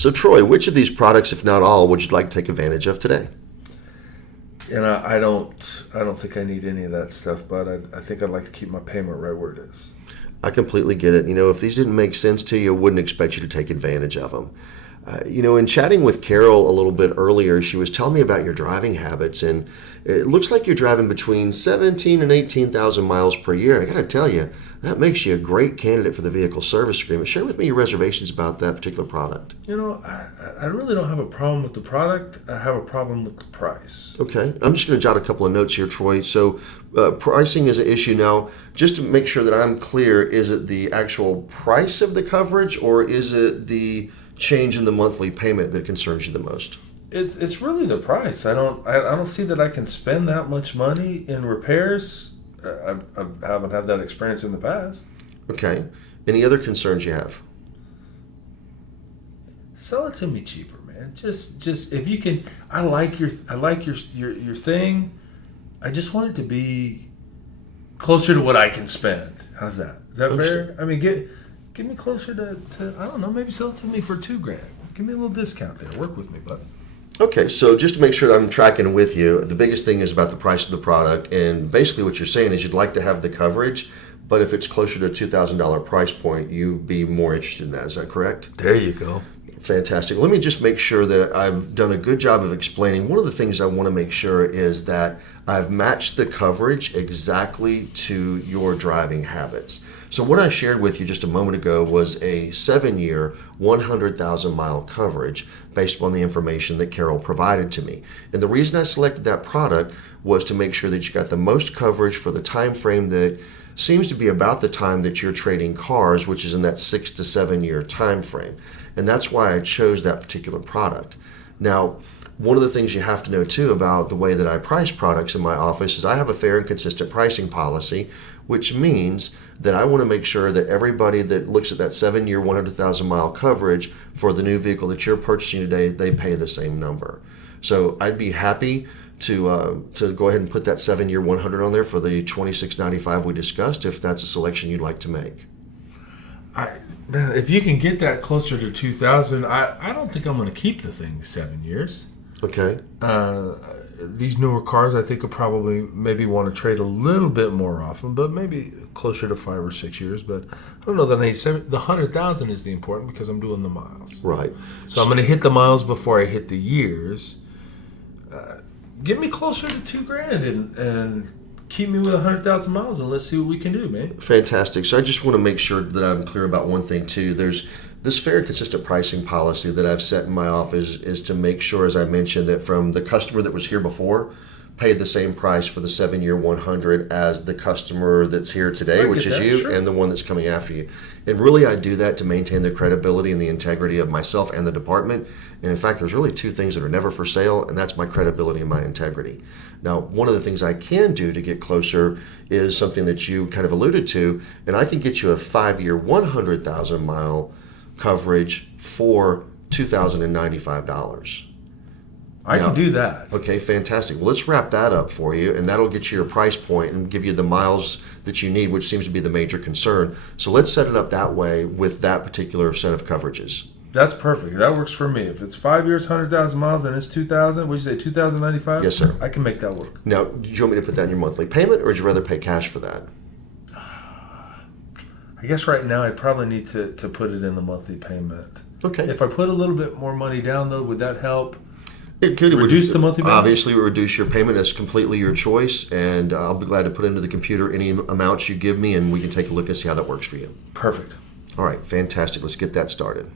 So Troy, which of these products, if not all, would you like to take advantage of today? And I don't think I need any of that stuff, but I think I'd like to keep my payment right where it is. I completely get it. If these didn't make sense to you, I wouldn't expect you to take advantage of them. In chatting with Carol a little bit earlier, she was telling me about your driving habits, and it looks like you're driving between 17 and 18,000 miles per year. I got to tell you, that makes you a great candidate for the vehicle service agreement. Share with me your reservations about that particular product. I really don't have a problem with the product. I have a problem with the price. Okay, I'm just going to jot a couple of notes here, Troy. So pricing is an issue now. Just to make sure that I'm clear, is it the actual price of the coverage, or is it the change in the monthly payment that concerns you the most? It's really the price. I don't see that I can spend that much money in repairs. I haven't had that experience in the past. Okay. Any other concerns you have? Sell it to me cheaper, man. Just if you can. I like your thing. I just want it to be closer to what I can spend. How's that? Is that fair? I mean, give me closer to I don't know. Maybe sell it to me for $2,000. Give me a little discount there. Work with me, bud. Okay, so just to make sure I'm tracking with you, the biggest thing is about the price of the product, and basically what you're saying is you'd like to have the coverage, but if it's closer to a $2,000 price point, you'd be more interested in that. Is that correct? There you go. Fantastic. Let me just make sure that I've done a good job of explaining. One of the things I want to make sure is that I've matched the coverage exactly to your driving habits. So what I shared with you just a moment ago was a 7-year, 100,000 mile coverage based upon the information that Carol provided to me. And the reason I selected that product was to make sure that you got the most coverage for the time frame that seems to be about the time that you're trading cars, which is in that 6 to 7 year time frame. And that's why I chose that particular product. Now, one of the things you have to know too about the way that I price products in my office is I have a fair and consistent pricing policy, which means that I want to make sure that everybody that looks at that 7-year, 100,000 mile coverage for the new vehicle that you're purchasing today, they pay the same number. So I'd be happy to go ahead and put that 7-year 100 on there for the $26.95 we discussed, if that's a selection you'd like to make. If you can get that closer to 2,000, I don't think I'm going to keep the thing 7 years. Okay. These newer cars, I think, will probably maybe want to trade a little bit more often, but maybe closer to 5 or 6 years. But I don't know that I need the 100,000 is the important because I'm doing the miles. Right. So I'm going to hit the miles before I hit the years. Get me closer to $2,000 and keep me with 100,000 miles, and let's see what we can do, man. Fantastic. So I just want to make sure that I'm clear about one thing too. There's this fair and consistent pricing policy that I've set in my office is to make sure, as I mentioned, that from the customer that was here before paid the same price for the 7-year 100 as the customer that's here today, which is you, sure, and the one that's coming after you. And really I do that to maintain the credibility and the integrity of myself and the department. And in fact, there's really 2 things that are never for sale, and that's my credibility and my integrity. Now, one of the things I can do to get closer is something that you kind of alluded to, and I can get you a 5-year 100,000 mile coverage for $2,095. I can do that. Okay, fantastic. Well, let's wrap that up for you, and that'll get you your price point and give you the miles that you need, which seems to be the major concern. So let's set it up that way with that particular set of coverages. That's perfect. That works for me. If it's 5 years, 100,000 miles, and it's 2,000, what'd you say, 2,095? Yes, sir. I can make that work. Now, do you want me to put that in your monthly payment, or would you rather pay cash for that? I guess right now I'd probably need to put it in the monthly payment. Okay. If I put a little bit more money down, though, would that help? It could reduce the monthly payment? Obviously, it would reduce your payment. That's completely your choice, and I'll be glad to put into the computer any amounts you give me, and we can take a look and see how that works for you. Perfect. All right, fantastic. Let's get that started.